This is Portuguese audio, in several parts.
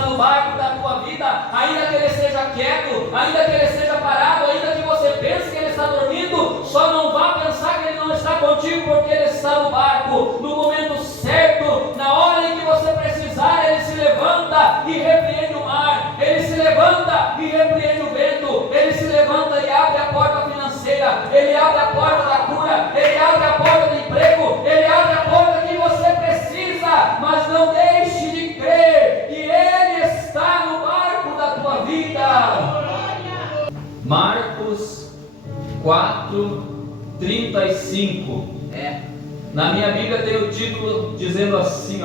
está no barco da tua vida, ainda que ele esteja quieto, ainda que ele esteja parado, ainda que você pense que ele está dormindo, só não vá pensar que ele não está contigo, porque ele está no barco. No momento certo, na hora em que você precisar, ele se levanta e repreende o mar, ele se levanta e repreende o vento, ele se levanta e abre a porta financeira, ele abre a porta da cura, ele abre a porta do emprego, ele abre a porta que você precisa. Mas não deixe de crer que ele está no barco da tua vida. Marcos 4:35. Na minha Bíblia tem o título dizendo assim,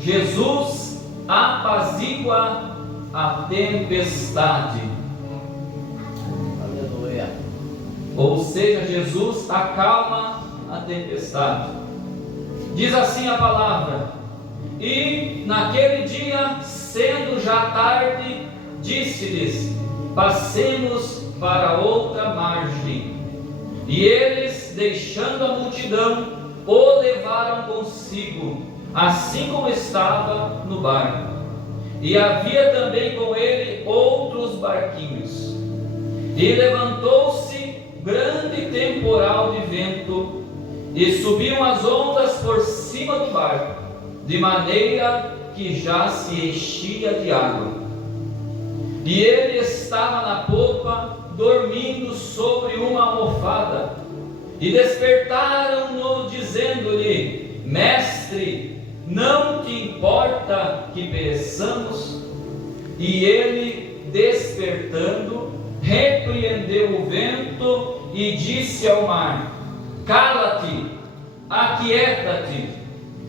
Jesus apazigua a tempestade. Aleluia. Ou seja, Jesus acalma a tempestade. Diz assim a palavra: e naquele dia, sendo já tarde, disse-lhes: passemos para outra margem. E eles, deixando a multidão, o levaram consigo, assim como estava no barco. E havia também com ele outros barquinhos. E levantou-se grande temporal de vento, e subiam as ondas por cima do barco, de maneira que já se enchia de água. E ele estava na popa, dormindo sobre uma almofada. E despertaram-no, dizendo-lhe: Mestre, não te importa que pereçamos? E ele, despertando, repreendeu o vento e disse ao mar: Cala-te, aquieta-te.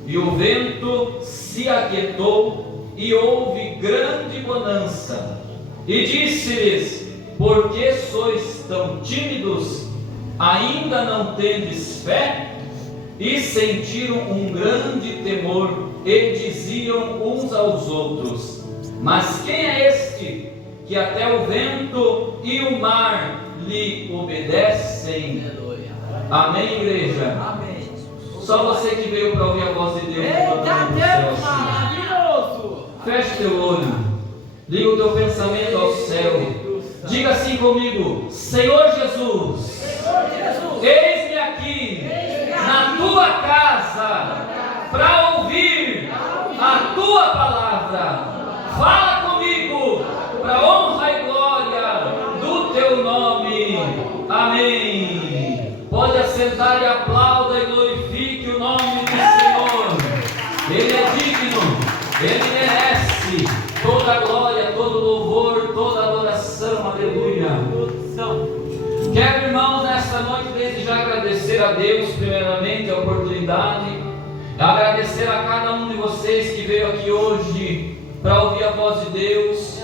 E o vento se aquietou, e houve grande bonança. E disse-lhes: Por que sois tão tímidos? Ainda não tendes fé? E sentiram um grande temor, e diziam uns aos outros: Mas quem é este, que até o vento e o mar lhe obedecem? Amém, igreja? Amém. Só você que veio para ouvir a voz de Deus. Eita, Deus maravilhoso! Feche teu olho, liga o teu pensamento ao céu. Diga assim comigo: Senhor Jesus, eis-me aqui na tua casa para ouvir a tua palavra. Fala comigo para honra e glória do teu nome. Amém. Pode assentar e aplauda e glorifique o nome do Senhor. Ele é digno, ele merece toda a glória, todo louvor, toda adoração. Aleluia. Quero, irmãos, nesta noite, desde já agradecer a Deus, primeiramente, a oportunidade, agradecer a cada um de vocês que veio aqui hoje para ouvir a voz de Deus.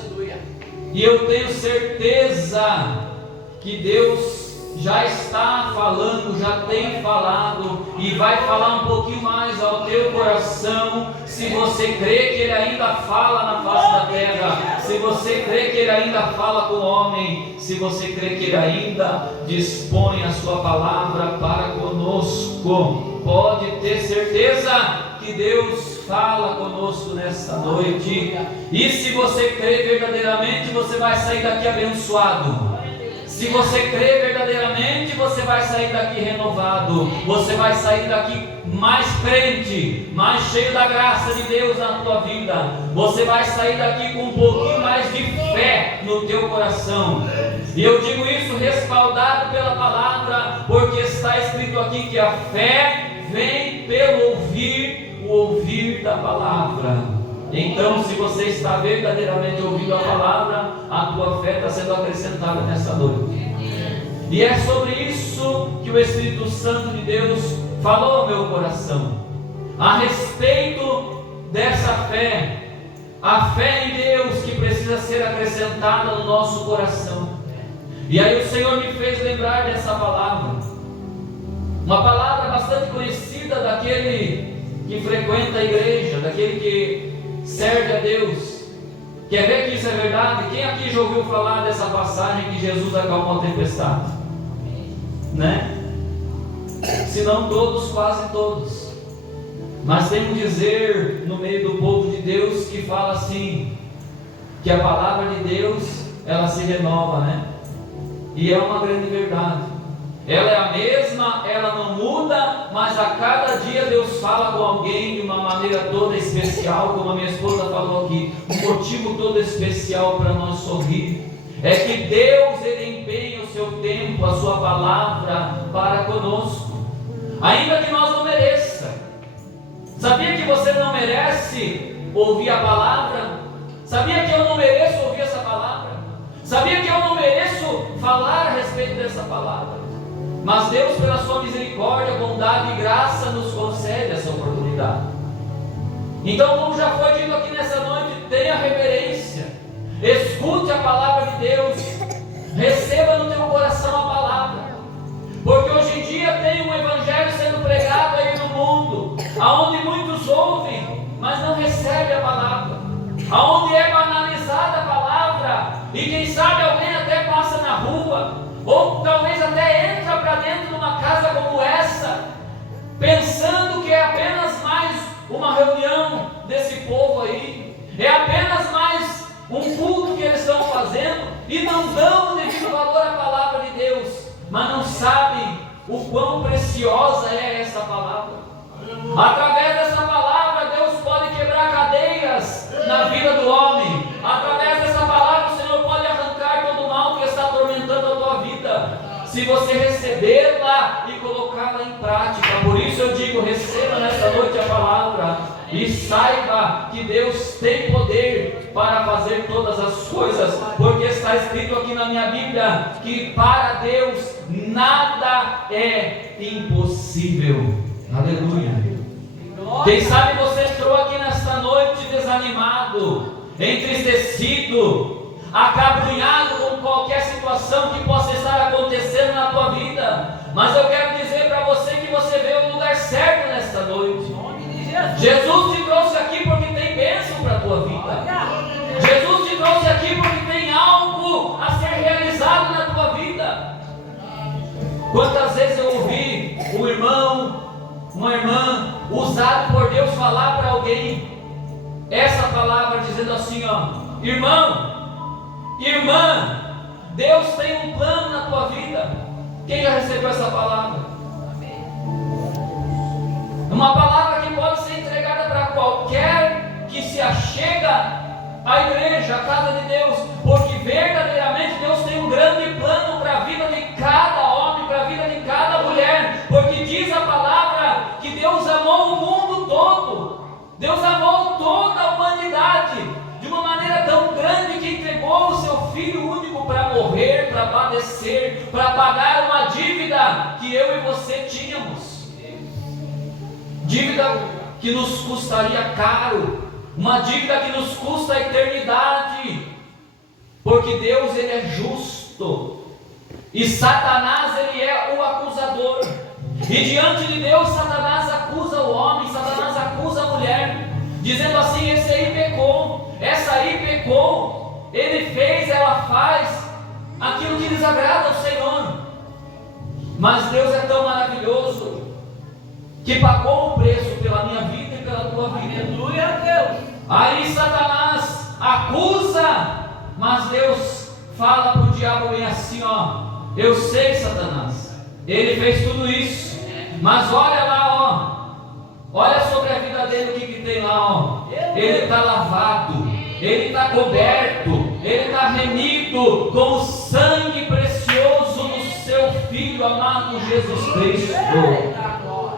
E eu tenho certeza que Deus já está falando, já tem falado e vai falar um pouquinho mais ao teu coração, se você crê que Ele ainda fala na face da terra, se você crê que Ele ainda fala com o homem, se você crê que Ele ainda dispõe a sua palavra para conosco. Pode ter certeza que Deus fala conosco nesta noite, e se você crê verdadeiramente, você vai sair daqui abençoado. Se você crê verdadeiramente, você vai sair daqui renovado, você vai sair daqui mais crente, mais cheio da graça de Deus na tua vida, você vai sair daqui com um pouquinho mais de fé no teu coração. E eu digo isso respaldado pela palavra, porque está escrito aqui que a fé vem pelo ouvir, o ouvir da palavra. Então, se você está verdadeiramente ouvindo a palavra, a tua fé está sendo acrescentada nessa noite. E é sobre isso que o Espírito Santo de Deus falou ao meu coração, a respeito dessa fé, a fé em Deus que precisa ser acrescentada no nosso coração. E aí o Senhor me fez lembrar dessa palavra, uma palavra bastante conhecida daquele que frequenta a igreja, daquele que serve a Deus. Quer ver que isso é verdade? Quem aqui já ouviu falar dessa passagem que Jesus acalmou a tempestade? Né? Se não todos, quase todos. Mas tem um dizer no meio do povo de Deus que fala assim: que a palavra de Deus, ela se renova, né? E é uma grande verdade. Ela é a mesma, ela não muda, mas a cada dia Deus fala com alguém de uma maneira toda especial, como a minha esposa falou aqui, um motivo todo especial para nós sorrir. É que Deus, Ele empenha o seu tempo, a sua palavra para conosco, ainda que nós não mereça. Sabia que você não merece ouvir a palavra? Sabia que eu não mereço ouvir essa palavra? Sabia que eu não mereço falar a respeito dessa palavra? Mas Deus, pela sua misericórdia, bondade e graça, nos concede essa oportunidade. Então, como já foi dito aqui nessa noite, tenha reverência, escute a palavra de Deus, receba no teu coração a palavra, porque hoje em dia tem um evangelho sendo pregado aí no mundo, aonde muitos ouvem, mas não recebem a palavra, aonde é banalizada a palavra, e quem sabe alguém até passa na rua, ou talvez até entra para dentro de uma casa como essa, pensando que é apenas mais uma reunião desse povo aí, é apenas mais um culto que eles estão fazendo, e não dão o devido valor à palavra de Deus, mas não sabem o quão preciosa é essa palavra. Através dessa palavra, Deus pode quebrar cadeias na vida do homem. Através dessa palavra, o Senhor pode arrancar todo o mal que está atormentando a tua vida, se você recebê-la e colocá-la em prática. Por isso eu digo, receba nesta noite a palavra e saiba que Deus tem poder para fazer todas as coisas, porque está escrito aqui na minha Bíblia que para Deus nada é impossível. Aleluia. Quem sabe você entrou aqui nesta noite desanimado, entristecido, acabrunhado com qualquer situação que possa estar acontecendo na tua vida, mas eu quero dizer para você que você veio no lugar certo nesta noite. Jesus te trouxe aqui porque tem bênção para a tua vida. Jesus te trouxe aqui porque tem algo a ser realizado na tua vida. Quantas vezes eu ouvi um irmão, uma irmã, usado por Deus falar para alguém essa palavra, dizendo assim, ó: irmão, irmã, Deus tem um plano na tua vida. Quem já recebeu essa palavra? Uma palavra que pode ser entregada para qualquer que se achega à igreja, à casa de Deus, porque verdadeiramente Deus tem um grande plano para a vida de cada homem, para a vida de cada mulher, porque diz a palavra que Deus amou o mundo todo, Deus amou toda a humanidade de uma maneira tão grande que entregou o seu Filho único para morrer, para padecer, para pagar uma dívida que eu e você tínhamos. Dívida que nos custaria caro, uma dívida que nos custa a eternidade, porque Deus, Ele é justo, e Satanás, ele é o acusador, e diante de Deus, Satanás acusa o homem, Satanás acusa a mulher, dizendo assim: esse aí pecou, essa aí pecou, ele fez, ela faz aquilo que desagrada ao Senhor. Mas Deus é tão maravilhoso que pagou o preço pela minha vida e pela tua vida. Aleluia a Deus. Aí Satanás acusa, mas Deus fala para o diabo bem assim, ó: eu sei, Satanás, ele fez tudo isso, mas olha lá, ó, olha sobre a vida dele o que tem lá, ó. Ele está lavado, ele está coberto, ele está remido com o sangue precioso do seu Filho amado Jesus Cristo.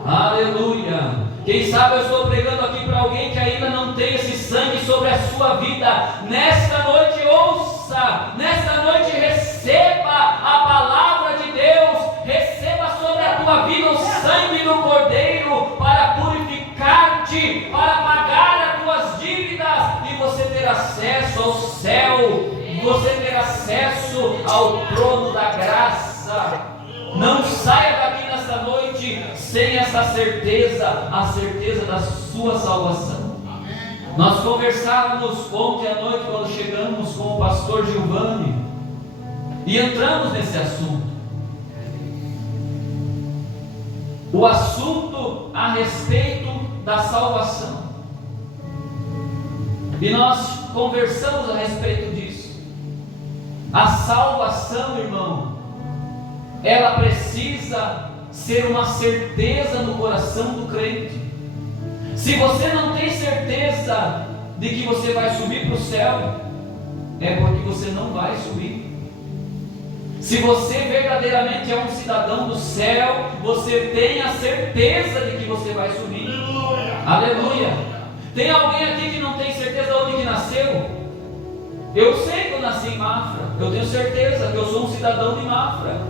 Aleluia. Quem sabe eu estou pregando aqui para alguém que ainda não tem esse sangue sobre a sua vida. Nesta noite ouça, nesta noite receba a palavra de Deus, receba sobre a tua vida o sangue do Cordeiro para purificar-te, para pagar as tuas dívidas e você ter acesso ao céu, você ter acesso ao trono da graça. Não saia daqui nesta noite sem essa certeza, a certeza da sua salvação. Nós conversávamos ontem à noite quando chegamos com o pastor Giovanni e entramos nesse assunto. O assunto a respeito da salvação. E nós conversamos a respeito disso. A salvação, irmão, ela precisa ser uma certeza no coração do crente. Se você não tem certeza de que você vai subir para o céu, é porque você não vai subir. Se você verdadeiramente é um cidadão do céu, você tem a certeza de que você vai subir. Aleluia! Tem alguém aqui que não tem certeza de onde que nasceu? Eu sei que eu nasci em Mafra. Eu tenho certeza que eu sou um cidadão de Mafra.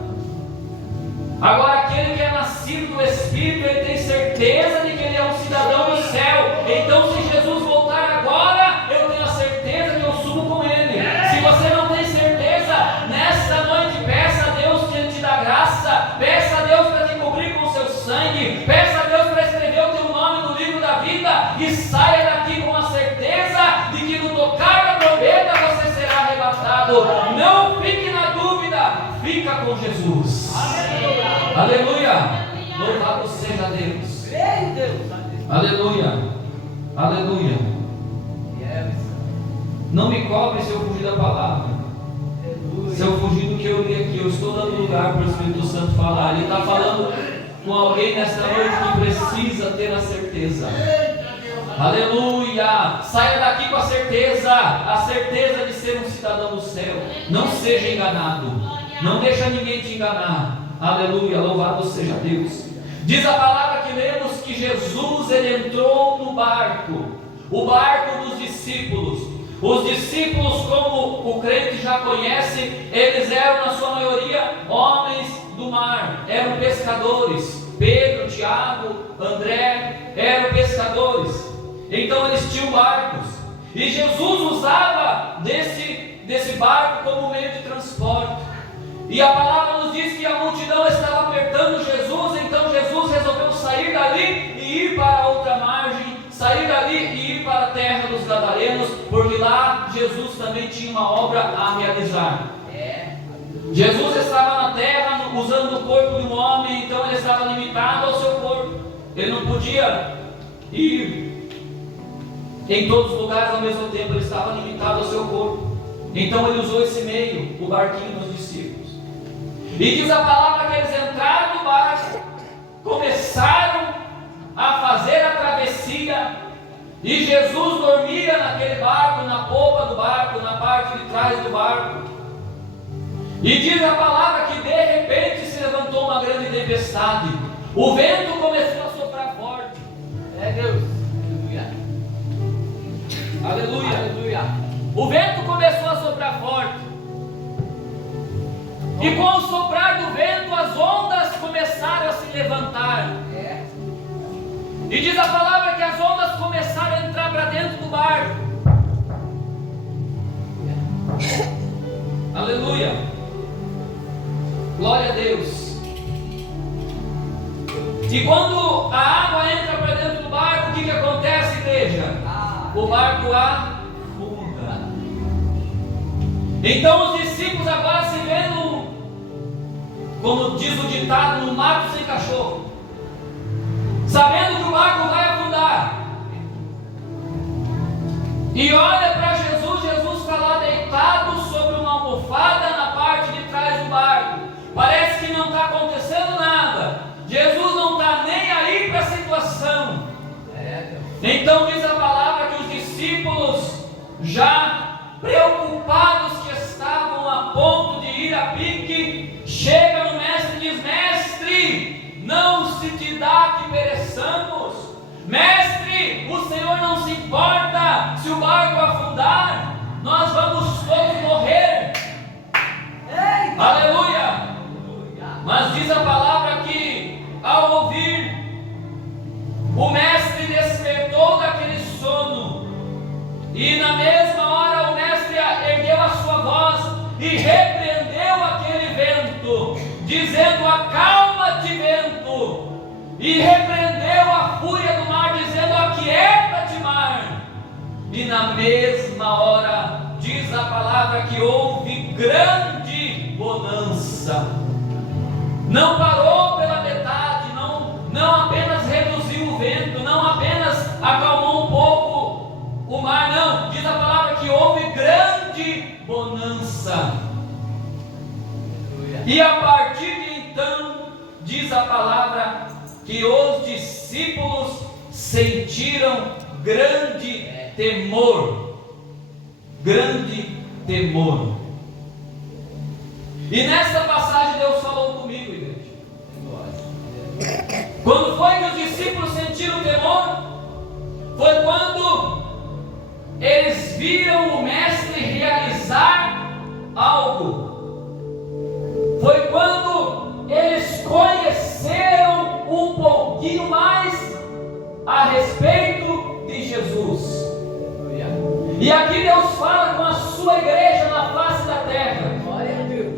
Agora, aquele que é nascido do Espírito, ele tem certeza de que ele é um cidadão do céu. Então, se Jesus voltar agora, eu tenho a certeza que eu subo com ele. Se você não tem certeza, nesta noite, peça a Deus que ele te dá graça. Peça a Deus para te cobrir com o seu sangue. Peça a Deus para escrever o teu nome no livro da vida. E saia daqui com a certeza de que no tocar da trombeta você será arrebatado. Não fique na dúvida, fica com Jesus. Aleluia! Louvado seja Deus. Aleluia! Aleluia! Não me cobre se eu fugir da palavra. Se eu fugir do que eu li aqui, eu estou dando lugar para o Espírito Santo falar. Ele está falando com alguém nesta noite que precisa ter a certeza. Aleluia! Saia daqui com a certeza de ser um cidadão do céu. Não seja enganado. Não deixa ninguém te enganar. Aleluia, louvado seja Deus. Diz a palavra que lemos que Jesus, ele entrou no barco, o barco dos discípulos. Os discípulos, como o crente já conhece, eles eram na sua maioria homens do mar, eram pescadores. Pedro, Tiago, André eram pescadores. Então eles tinham barcos, e Jesus usava desse barco como meio de transporte. E a palavra nos diz que a multidão estava apertando Jesus, então Jesus resolveu sair dali e ir para outra margem, sair dali e ir para a terra dos Gadarenos, porque lá Jesus também tinha uma obra a realizar. Jesus estava na terra usando o corpo de um homem, então ele estava limitado ao seu corpo. Ele não podia ir em todos os lugares ao mesmo tempo, ele estava limitado ao seu corpo. Então ele usou esse meio, o barquinho dos discípulos. E diz a palavra que eles entraram no barco, começaram a fazer a travessia, e Jesus dormia naquele barco, na polpa do barco, na parte de trás do barco. E diz a palavra que de repente se levantou uma grande tempestade, o vento começou a soprar forte. Deus, aleluia, aleluia, aleluia. O vento começou a soprar forte. E com o soprar do vento, as ondas começaram a se levantar. E diz a palavra que as ondas começaram a entrar para dentro do barco. Aleluia! Glória a Deus! E quando a água entra para dentro do barco, o que acontece, igreja? O barco afunda. Então os discípulos agora se vendo, como diz o ditado, no mato sem cachorro, sabendo que o barco vai afundar, e olha para Jesus. Jesus está lá deitado sobre uma almofada na parte de trás do barco. Parece que não está acontecendo nada. Jesus não está nem aí para a situação. Então diz a palavra que os discípulos, já preocupados que estavam a ponto de ir a pique, chega no mestre e diz: mestre, não se te dá que pereçamos. Mestre, o Senhor não se importa se o barco afundar, nós vamos todos morrer. Eita. Aleluia! Mas diz a palavra que, ao ouvir, o mestre despertou daquele sono, e na mesma hora o mestre ergueu a sua voz e repreendeu aquele vento, dizendo: acalma-te, vento, e repreendeu a fúria do mar, dizendo: aquieta-te, mar. E na mesma hora, diz a palavra que houve grande bonança. Não parou pela metade, não apenas reduziu o vento, não apenas acalmou um pouco o mar, não. Diz a palavra que houve esperança. E a partir de então, diz a palavra, que os discípulos sentiram grande temor. Grande temor. E nessa passagem Deus falou comigo, igreja. Quando foi que os discípulos sentiram temor? Foi quando eles viram o mestre realizar algo. Foi quando eles conheceram um pouquinho mais a respeito de Jesus. E aqui Deus fala com a sua igreja na face da terra. Glória a Deus.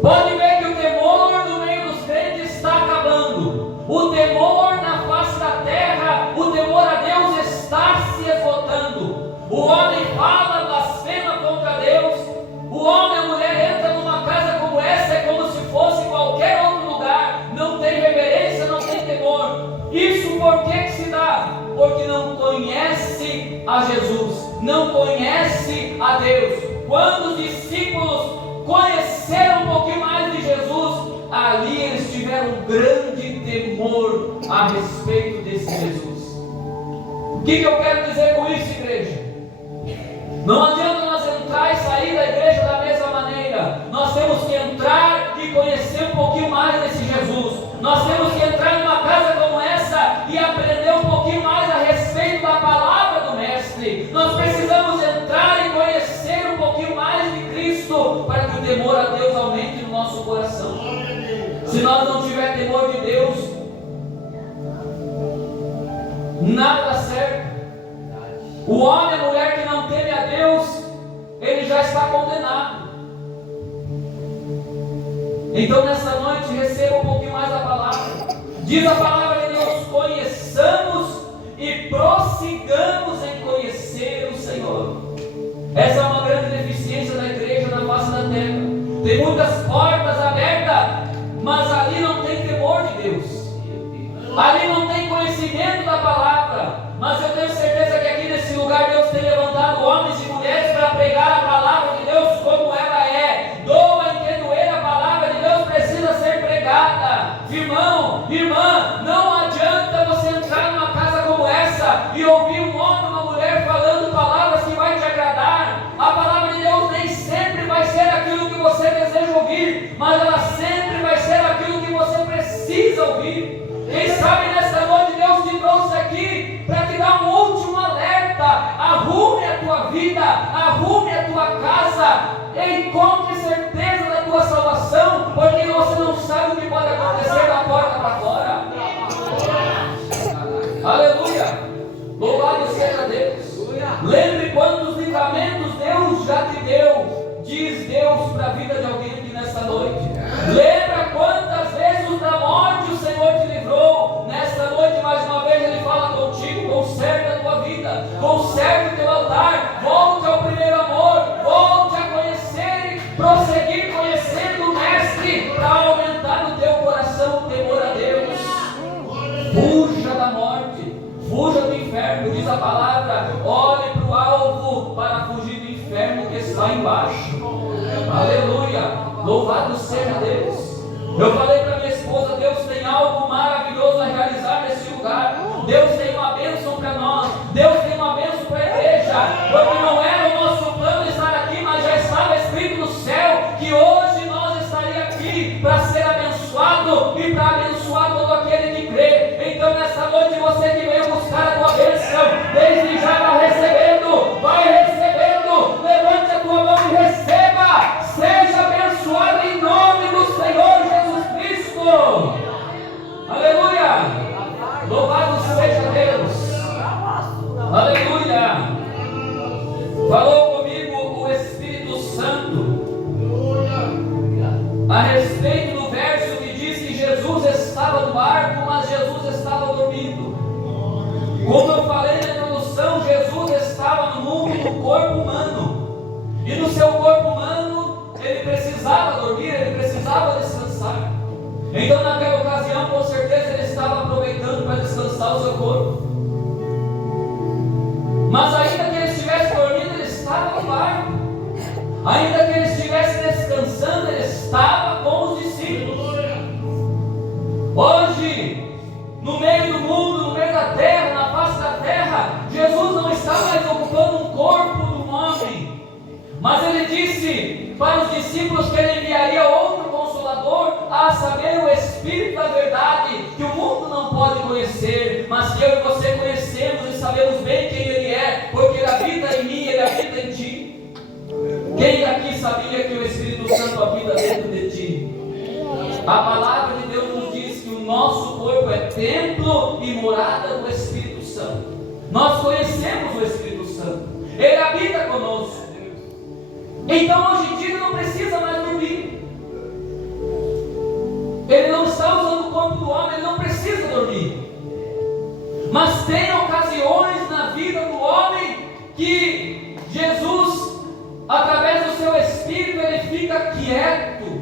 Pode ver que o temor no meio dos crentes está acabando. O temor na face da terra, o temor a Deus está se esgotando. O homem fala, blasfema contra Deus. O homem e a mulher entram numa casa como essa, é como se fosse qualquer outro lugar. Não tem reverência, não tem temor. Isso por que se dá? Porque não conhece a Jesus, não conhece a Deus. Quando os discípulos conheceram um pouquinho mais de Jesus, ali eles tiveram um grande temor a respeito desse Jesus. O que eu quero dizer com isso, igreja? Não adianta nós entrar e sair da igreja da mesma maneira. Nós temos que entrar e conhecer um pouquinho mais desse Jesus. Nós temos que entrar em uma casa como essa e aprender um pouquinho mais a respeito da palavra do Mestre. Nós precisamos entrar e conhecer um pouquinho mais de Cristo para que o temor a Deus aumente no nosso coração. Se nós não tiver temor de Deus, nada dá certo. O homem e a mulher que não teme a Deus, ele já está condenado. Então nessa noite receba um pouquinho mais a palavra. Diz a palavra de Deus: conheçamos e prossigamos em conhecer o Senhor. Essa é uma grande deficiência da igreja na face da terra. Tem muitas portas abertas, mas ali não tem temor de Deus. Ali não tem conhecimento da palavra. Mas eu tenho certeza que aqui nesse lugar Deus tem levantado homens e mulheres para pregar a palavra de Deus como ela é. Doa e que doer, a palavra de Deus precisa ser pregada. Irmão, irmã, não adianta você entrar numa casa como essa e ouvir um homem ou uma mulher falando palavras que vai te agradar. A palavra de Deus nem sempre vai ser aquilo que você deseja ouvir, mas ela sempre vai ser aquilo que você precisa ouvir. Quem sabe nessa noite Deus te trouxe aqui para te dar um último alerta. Arrume a tua vida, arrume a tua casa, encontre certeza da tua salvação, porque você não sabe o que pode acontecer da porta para fora. Aleluia! Louvado seja Deus. Lembre quantos livramentos Deus já te deu, diz Deus para a vida de alguém aqui nesta noite. Lembra quantas vezes da morte o Senhor te livrou. Nesta noite, mais uma vez, Ele fala contigo: conserve a tua vida, conserve o teu altar, volte ao primeiro amor, volte a conhecer e prosseguir conhecendo o Mestre, para aumentar no teu coração o temor a Deus. Fuja da morte, fuja do inferno, diz a palavra. Olhe para o alvo para fugir do inferno que está embaixo. Aleluia! Louvado seja Deus. Eu falei para minha esposa: Deus tem algo maravilhoso a realizar nesse lugar. Deus tem uma bênção para nós. Deus tem uma bênção para a igreja. Porque não era o nosso plano estar aqui, mas já estava escrito no céu que hoje nós estaríamos aqui para ser abençoado e para abençoar todo aquele que crê. Então nessa noite, você que veio buscar a tua bênção, desde já vai recebendo, vai recebendo. Levante a tua mão e receba. Seja abençoado em nome do Senhor Jesus Cristo. Aleluia. Louvado seja Deus. Aleluia. Falou comigo o Espírito Santo a respeito do verso que diz que Jesus estava no barco, mas Jesus estava dormindo. Como eu falei na introdução, Jesus estava no mundo, no corpo humano. E no seu corpo humano, ele precisava dormir, ele precisava descansar. Então naquela ocasião, com certeza, ele estava aproveitando para descansar o seu corpo. Mas ainda que ele estivesse dormindo, ele estava no barco. Ainda para os discípulos que ele enviaria outro Consolador, a saber, o Espírito da verdade, que o mundo não pode conhecer, mas que eu e você conhecemos e sabemos bem quem ele é, porque ele habita em mim, ele habita em ti. Quem daqui sabia que o Espírito Santo habita dentro de ti? A palavra de Deus nos diz que o nosso corpo é templo e morada do Espírito Santo. Nós conhecemos o Espírito Santo, ele habita conosco. Então hoje em dia ele não precisa mais dormir. Ele não está usando o corpo do homem, ele não precisa dormir. Mas tem ocasiões na vida do homem que Jesus, através do seu Espírito, ele fica quieto.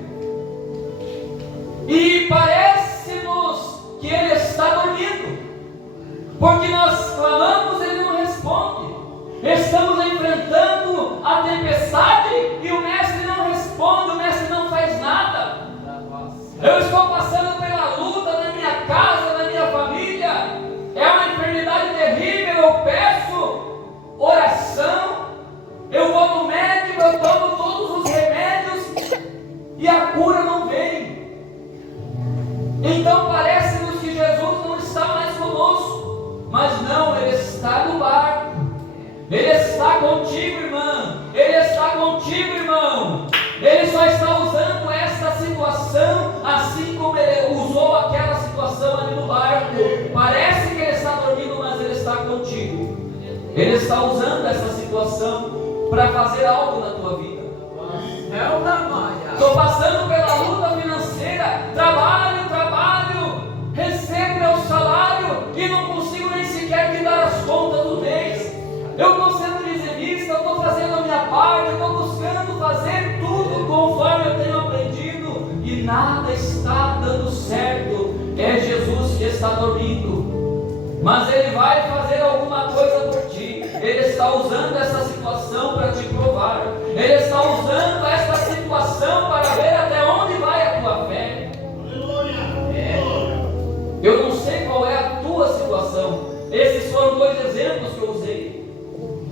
E parece-nos que ele está dormindo, porque nós clamamos, ele não responde. Estamos enfrentando a tempestade e o mestre não responde, o mestre não faz nada. Eu estou passando pela luta na minha casa, na minha família, é uma enfermidade terrível, eu peço oração, eu vou no médico, eu tomo todos os remédios e a cura não vem. Então parece-nos que Jesus não está mais conosco, mas não, ele está no barco. Ele está contigo, irmã. Ele está contigo, irmão. Ele só está usando esta situação assim como ele usou aquela situação ali no barco. Parece que ele está dormindo, mas ele está contigo. Ele está usando essa situação para fazer algo na tua vida. Estou passando pela luta financeira, trabalho, recebo meu salário e não consigo nem sequer quitar as contas do mês. Eu estou sendo dizimista, eu estou fazendo a minha parte, eu estou buscando fazer tudo conforme eu tenho aprendido e nada está dando certo. É Jesus que está dormindo, mas ele vai fazer alguma coisa por ti. Ele está usando essa situação para te provar. Ele está usando essa situação para ver até onde vai a tua fé. Eu não sei qual é a tua situação. Esses foram dois exemplos que eu usei.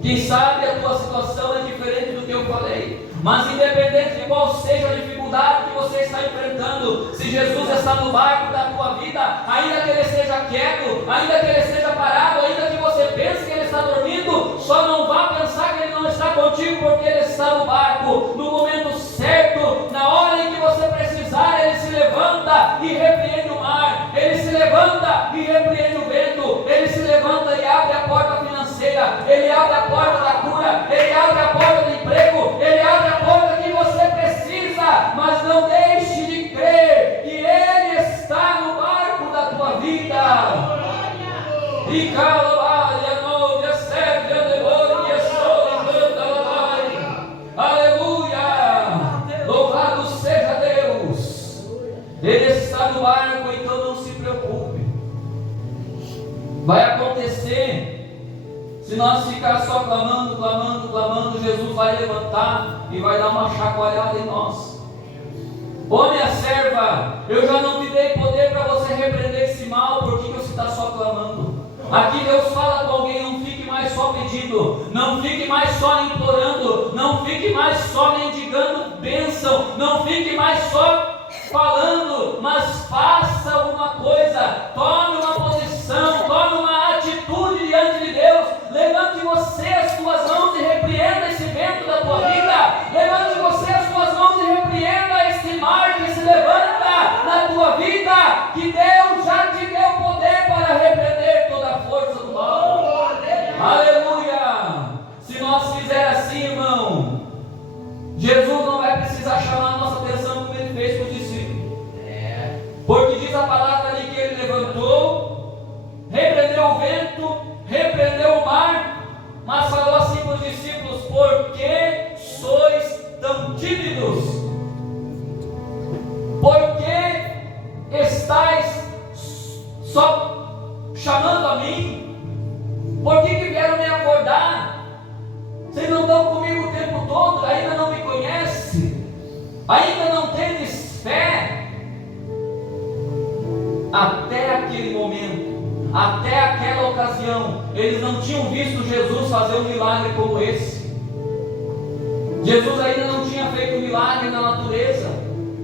Quem sabe a tua situação é diferente do que eu falei, mas independente de qual seja a dificuldade que você está enfrentando, se Jesus está no barco da tua vida, ainda que ele esteja quieto, ainda que ele esteja parado, ainda que você pense que ele está dormindo, só não vá pensar que ele não está contigo, porque ele está no barco. No momento certo, na hora em que você precisar, ele se levanta e repreende o mar, ele se levanta e repreende o vento, ele se levanta e abre a porta financeira, ele abre a porta da cura, ele abre a porta do emprego, ele abre a porta que você precisa, mas não deixe de crer que ele está no barco da tua vida. E aleluia, louvado seja Deus. Ele está no barco, então não se preocupe. Vai acontecer. Se nós ficar só clamando, Jesus vai levantar e vai dar uma chacoalhada em nós. Ô minha serva, eu já não te dei poder para você repreender esse mal, por que você está só clamando? Aqui Deus fala com alguém, não fique mais só pedindo, não fique mais só implorando, não fique mais só mendigando bênção, não fique mais só falando, mas faça uma coisa, tome uma posição, tome uma atitude diante de Deus. Levante você as tuas mãos e repreenda esse vento da tua vida. Levante você as tuas mãos e repreenda esse mar que se levanta na tua vida, que Deus já te deu poder para repreender toda a força do mal. Aleluia! Se nós fizer assim, irmão, Jesus não vai precisar chamar a nossa atenção como ele fez com os discípulos. Porque diz a palavra ali que ele levantou, repreendeu o vento, repreendeu o mar, mas falou assim para os discípulos: por que sois tão tímidos? Por que estáis só chamando a mim? Por que vieram me acordar? Vocês não estão comigo o tempo todo, ainda não me conhecem, ainda não tendes fé. Até aquele momento, até aquela ocasião, eles não tinham visto Jesus fazer um milagre como esse. Jesus ainda não tinha feito milagre na natureza.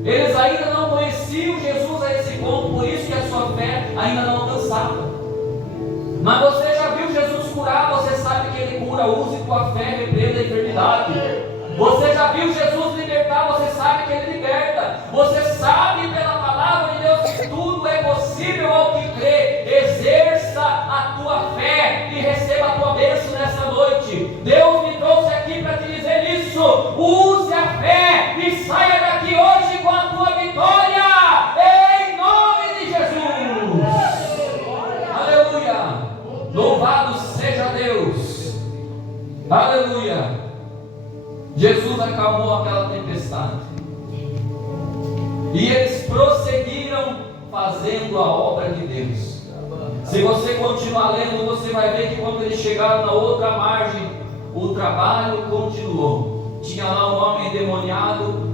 Eles ainda não conheciam Jesus a esse ponto, por isso que a sua fé ainda não alcançava. Mas você já viu Jesus curar, você sabe que Ele cura. Use tua fé, repreenda a enfermidade. Você já viu Jesus libertar, você sabe que Ele liberta. Você sabe pela palavra de Deus que tudo é possível ao que crê. Exerça a tua fé e receba a tua bênção nessa noite. Deus me trouxe aqui para te dizer isso. Use a fé e saia daqui hoje com a tua vitória, em nome de Jesus. Aleluia. Louvado seja Deus. Aleluia. Jesus acalmou aquela tempestade e eles prosseguiram fazendo a obra de Deus. Se você continuar lendo, você vai ver que quando eles chegaram na outra margem, o trabalho continuou. Tinha lá um homem endemoniado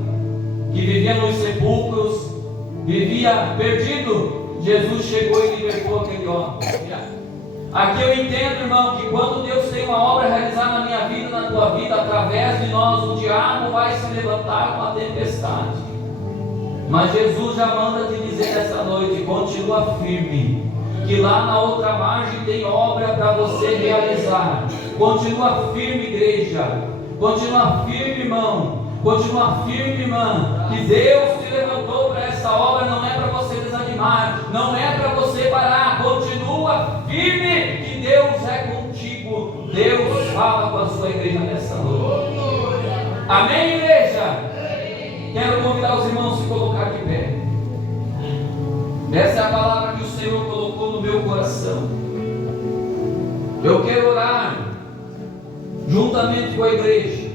que vivia nos sepulcros, vivia perdido. Jesus chegou e libertou aquele homem. Aqui eu entendo, irmão, que quando Deus tem uma obra a realizar na minha vida, na tua vida, através de nós, o diabo vai se levantar com a tempestade. Mas Jesus já manda te dizer essa noite: continua firme, que lá na outra margem tem obra para você realizar. Continua firme, igreja. Continua firme, irmão. Continua firme, irmã. Que Deus te levantou para essa obra, não é para você desanimar, não é para você parar. Continua firme, que Deus é contigo. Deus fala com a sua igreja nessa noite. Amém, igreja? Quero convidar os irmãos a se colocar de pé. Essa é a palavra que o Senhor colocou no meu coração. Eu quero orar juntamente com a igreja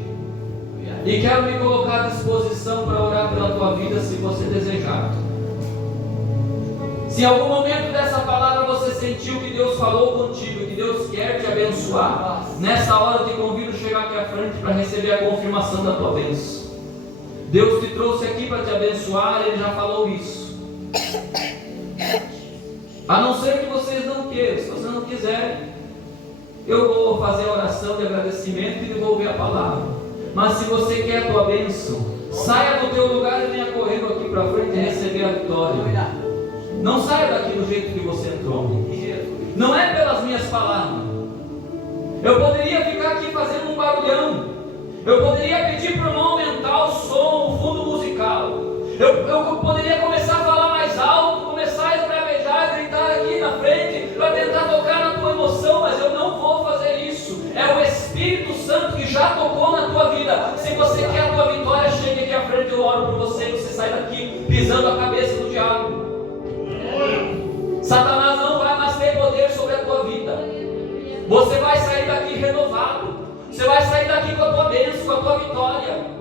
e quero me colocar à disposição para orar pela tua vida, se você desejar. Se em algum momento dessa palavra você sentiu que Deus falou contigo, que Deus quer te abençoar, nessa hora eu te convido a chegar aqui à frente para receber a confirmação da tua bênção. Deus te trouxe aqui para te abençoar, Ele já falou isso. A não ser que vocês não queiram. Se você não quiser, eu vou fazer a oração de agradecimento e devolver a palavra. Mas se você quer a tua bênção, saia do teu lugar e venha correndo aqui para frente e receber a vitória. Não saia daqui do jeito que você entrou. Não é pelas minhas palavras. Eu poderia ficar aqui fazendo um barulhão. Eu poderia pedir para o irmão aumentar o som, o fundo musical. Eu poderia começar a falar mais alto, começar a esbravejar, gritar aqui na frente, para tentar tocar na tua emoção, mas eu não vou fazer isso. É o Espírito Santo que já tocou na tua vida. Se você quer a tua vitória, chegue aqui à frente, eu oro por você, e você sai daqui pisando a cabeça do diabo. Satanás não vai mais ter poder sobre a tua vida. Você vai sair daqui renovado. Você vai sair daqui com a tua bênção, com a tua vitória.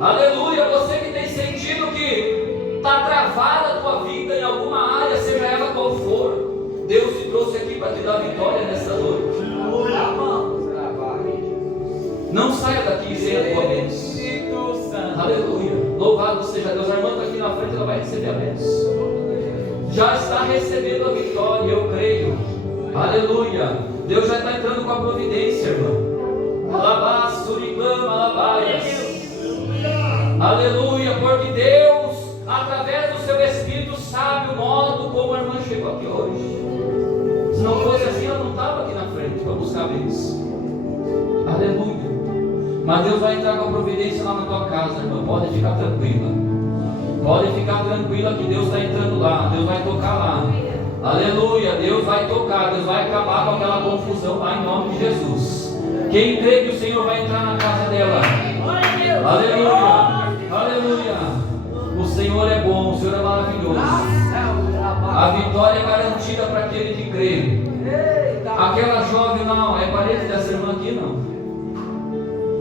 Aleluia. Você que tem sentido que está travada a tua vida em alguma área, seja ela qual for, Deus te trouxe aqui para te dar vitória nessa noite. Não saia daqui sem a tua bênção. Aleluia. Louvado seja Deus. A irmã está aqui na frente, ela vai receber a bênção. Já está recebendo a vitória, eu creio. Aleluia. Deus já está entrando com a providência, irmão. Alabás, suriclama, alabaias. Aleluia, porque Deus, através do seu Espírito, sabe o modo como a irmã chegou aqui hoje. Se não fosse assim, ela não estava aqui na frente para buscar bênção. Aleluia. Mas Deus vai entrar com a providência lá na tua casa, irmã. Pode ficar tranquila. Pode ficar tranquila que Deus está entrando lá. Deus vai tocar lá. Aleluia. Deus vai tocar. Deus vai acabar com aquela confusão lá em nome de Jesus. Quem crê que o Senhor vai entrar na casa dela? Aleluia. Aleluia. O Senhor é bom. O Senhor é maravilhoso. A vitória é garantida para aquele que crê. Aquela jovem não é parente dessa irmã aqui, não.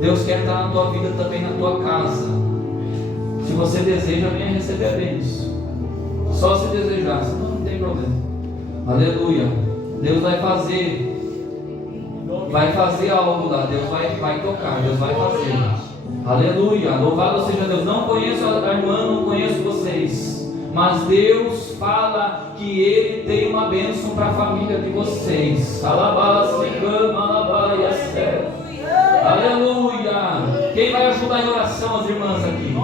Deus quer entrar na tua vida também, na tua casa. Se você deseja, venha receber a bênção. Só se desejar, senão não tem problema. Aleluia. Deus vai fazer algo lá. Deus vai tocar. Deus vai fazer. Aleluia. Louvado seja Deus. Não conheço a irmã, não conheço vocês, mas Deus fala que Ele tem uma bênção para a família de vocês. Alabás, cama, alabaias. Aleluia. Quem vai ajudar ajudar em oração as irmãs aqui.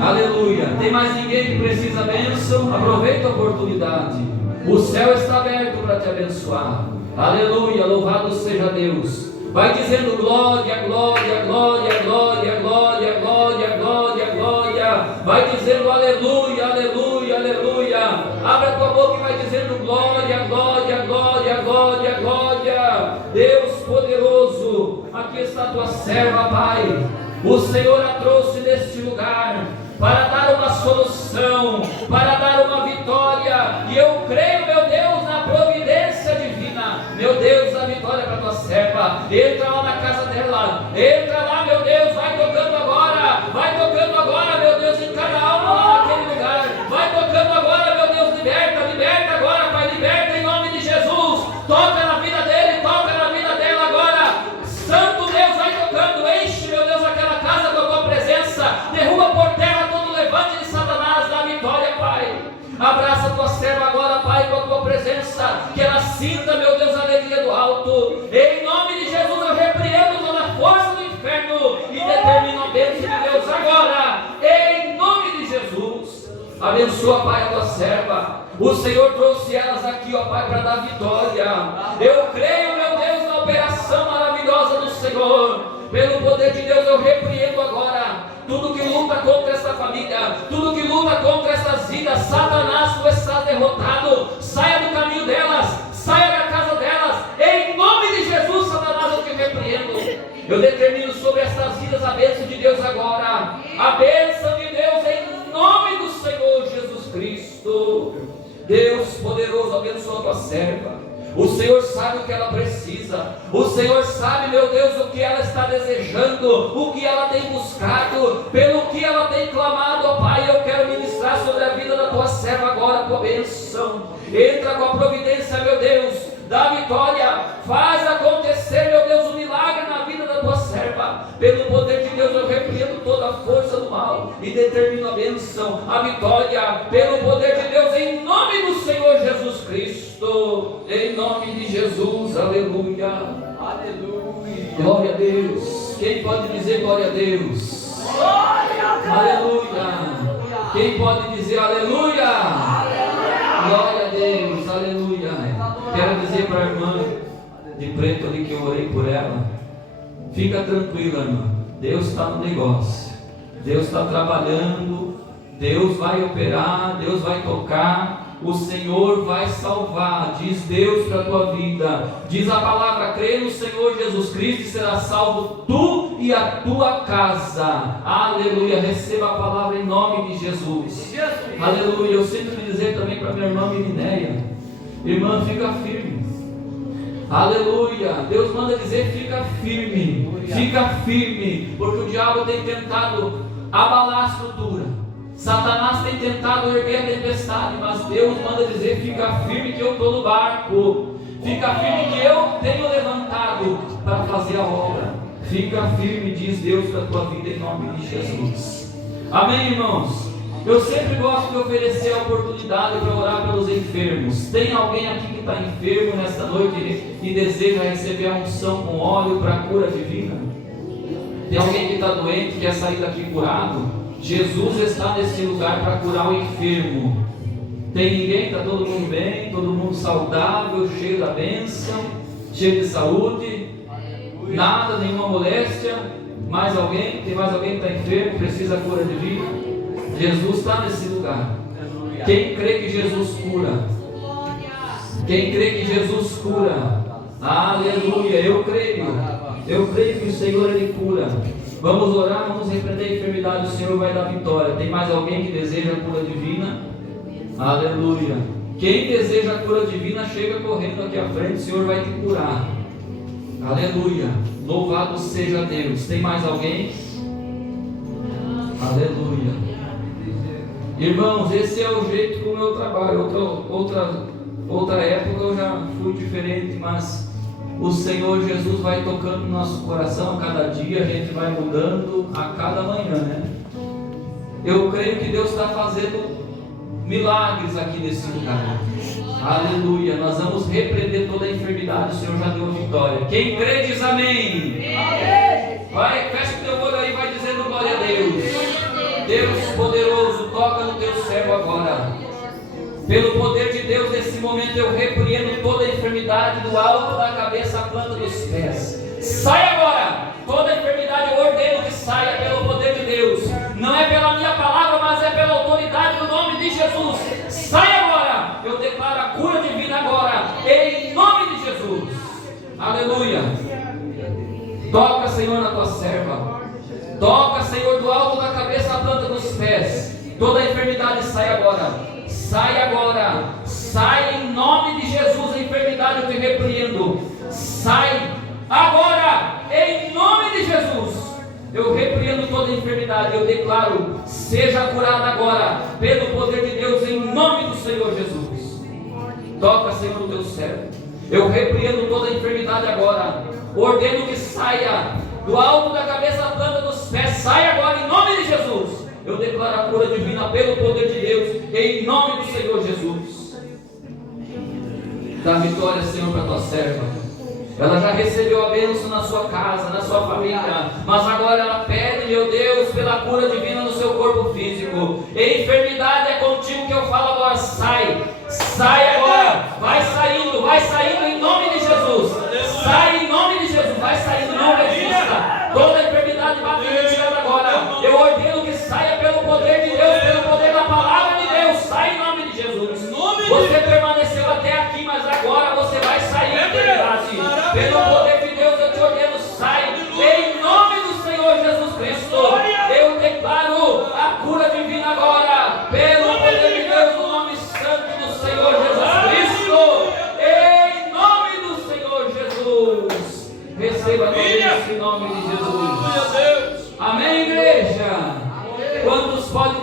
Aleluia. Tem mais ninguém que precisa bênção? Aproveita a oportunidade. O céu está aberto para te abençoar. Aleluia. Louvado seja Deus. Vai dizendo glória, glória, glória, glória, glória, glória, glória, glória. Vai dizendo aleluia, aleluia, aleluia. Abre a tua boca e vai dizendo glória, glória, glória, glória, glória. Deus poderoso, aqui está a tua serva, Pai. O Senhor a trouxe neste lugar para dar uma solução, para dar uma vitória. E eu creio, meu Deus, na providência divina. Meu Deus, a vitória para a tua serva. Entra lá na casa dela. Entra lá, meu Deus, vai tocando agora. Vai tocando agora, meu Deus, em cada alma lá naquele lugar. Vai tocando agora, meu Deus, liberta, liberta agora, Pai, liberta em nome de Jesus. Toca na vida dele, toca na vida dela agora. Santo Deus, vai tocando, enche, meu Deus, aquela casa com a tua presença. Derruba por terra todo levante de Satanás, dá vitória, Pai. Abraça a tua serva agora, Pai, com a tua presença. Que ela sinta, meu Deus, a alegria do alto. Em nome de Jesus eu repreendo toda a força do inferno e determino a bênção de Deus agora. Em nome de Jesus. Abençoa, Pai, a tua serva. O Senhor trouxe elas aqui, ó Pai, para dar vitória. Eu creio, meu Deus, na operação maravilhosa do Senhor. Pelo poder de Deus eu repreendo agora tudo que luta contra esta família, tudo que luta contra estas vidas. Satanás, tu estás derrotado. Saia do caminho delas, saia da casa delas. Em nome de Jesus, Satanás, eu te repreendo. Eu determino sobre estas vidas a bênção de Deus agora. A bênção de Deus em nome do Senhor Jesus Cristo. Deus poderoso, abençoa a tua serva. O Senhor sabe o que ela precisa. O Senhor sabe, meu Deus, o que ela está desejando, o que ela tem buscado, pelo que ela tem clamado, ó Pai. Eu quero ministrar sobre a vida da tua serva agora, a tua bênção. Entra com a providência, meu Deus, da vitória. Faz acontecer, meu Deus, um milagre na vida da tua serva. Pelo poder de Deus eu repreendo toda a força do mal e determino a bênção, a vitória, pelo poder de Deus, em nome do Senhor Jesus Cristo. Em nome de Jesus, aleluia. Aleluia. Glória a Deus. Quem pode dizer glória a Deus? Glória a Deus. Aleluia. Quem pode dizer aleluia? Aleluia. Glória a Deus, aleluia. Quero dizer para a irmã de preto ali que eu orei por ela. Fica tranquila, irmã. Deus está no negócio. Deus está trabalhando. Deus vai operar. Deus vai tocar. O Senhor vai salvar. Diz Deus para a tua vida. Diz a palavra: crê no Senhor Jesus Cristo e será salvo tu e a tua casa. Aleluia. Receba a palavra em nome de Jesus. Aleluia. Eu sinto me dizer também para minha irmã Mirineia: irmã, fica firme. Aleluia. Deus manda dizer: fica firme. Fica firme. Porque o diabo tem tentado abalar a estrutura. Satanás tem tentado erguer a tempestade. Mas Deus manda dizer: fica firme que eu estou no barco. Fica firme que eu tenho levantado para fazer a obra. Fica firme, diz Deus, para a tua vida em nome de Jesus. Amém, irmãos? Eu sempre gosto de oferecer a oportunidade para orar pelos enfermos. Tem alguém aqui que está enfermo nesta noite e deseja receber a unção com óleo para a cura divina? Tem alguém que está doente e quer sair daqui curado? Jesus está nesse lugar para curar o enfermo. Tem ninguém? Está todo mundo bem? Todo mundo saudável, cheio da bênção, cheio de saúde? Nada, nenhuma moléstia? Mais alguém? Tem mais alguém que está enfermo, precisa da cura divina? Jesus está nesse lugar. Quem crê que Jesus cura? Quem crê que Jesus cura? Aleluia, eu creio. Eu creio que o Senhor Ele cura. Vamos orar, vamos repreender a enfermidade. O Senhor vai dar vitória. Tem mais alguém que deseja a cura divina? Aleluia. Quem deseja a cura divina, chega correndo aqui à frente. O Senhor vai te curar. Aleluia. Louvado seja Deus. Tem mais alguém? Aleluia. Irmãos, esse é o jeito como eu trabalho. Outra época eu já fui diferente, mas o Senhor Jesus vai tocando no nosso coração a cada dia, a gente vai mudando a cada manhã, né? Eu creio que Deus está fazendo milagres aqui nesse lugar. Aleluia. Nós vamos repreender toda a enfermidade. O Senhor já deu a vitória. Quem crê diz amém. Vai, fecha o teu olho aí, vai dizer Deus poderoso, toca no teu servo agora. Pelo poder de Deus, nesse momento eu repreendo toda a enfermidade do alto da cabeça à planta dos pés. Sai agora! Toda a enfermidade eu ordeno que saia pelo poder de Deus. Não é pela minha palavra, mas é pela autoridade do nome de Jesus. Sai agora! Eu declaro a cura divina agora, em nome de Jesus. Aleluia! Toca, Senhor, na tua serva. Toca, Senhor, do alto da cabeça à planta dos pés. Toda a enfermidade sai agora. Sai agora, sai em nome de Jesus. A enfermidade eu te repreendo. Sai agora, em nome de Jesus. Eu repreendo toda a enfermidade. Eu declaro, seja curada agora, pelo poder de Deus, em nome do Senhor Jesus. Toca, Senhor, no teu servo. Eu repreendo toda a enfermidade agora. Ordeno que saia do alto da cabeça à planta dos pés. Sai agora, em nome de Jesus. Eu declaro a cura divina pelo poder de Deus, em nome do Senhor Jesus. Dá vitória, Senhor, para a tua serva. Ela já recebeu a bênção na sua casa, na sua família, mas agora ela pede, meu Deus, pela cura divina no seu corpo físico. Enfermidade é contigo que eu falo agora. Sai, sai agora, vai saindo em nome de Jesus. Sai em nome de Jesus, vai saindo, não resista. Toda a enfermidade vai ser retirada agora. Eu ordeno que saia pelo poder de Deus, pelo poder da palavra de Deus. Sai em nome de Jesus. Você permaneceu até aqui, mas agora você vai sair, enfermidade. Pelo poder de Deus eu te ordeno, sai. Em nome do Senhor Jesus Cristo, eu declaro a cura divina agora. Pelo poder de Deus, no nome santo do Senhor Jesus Cristo. Em nome do Senhor Jesus. Receba tudo isso em nome de Jesus. Amém, igreja? Quantos podem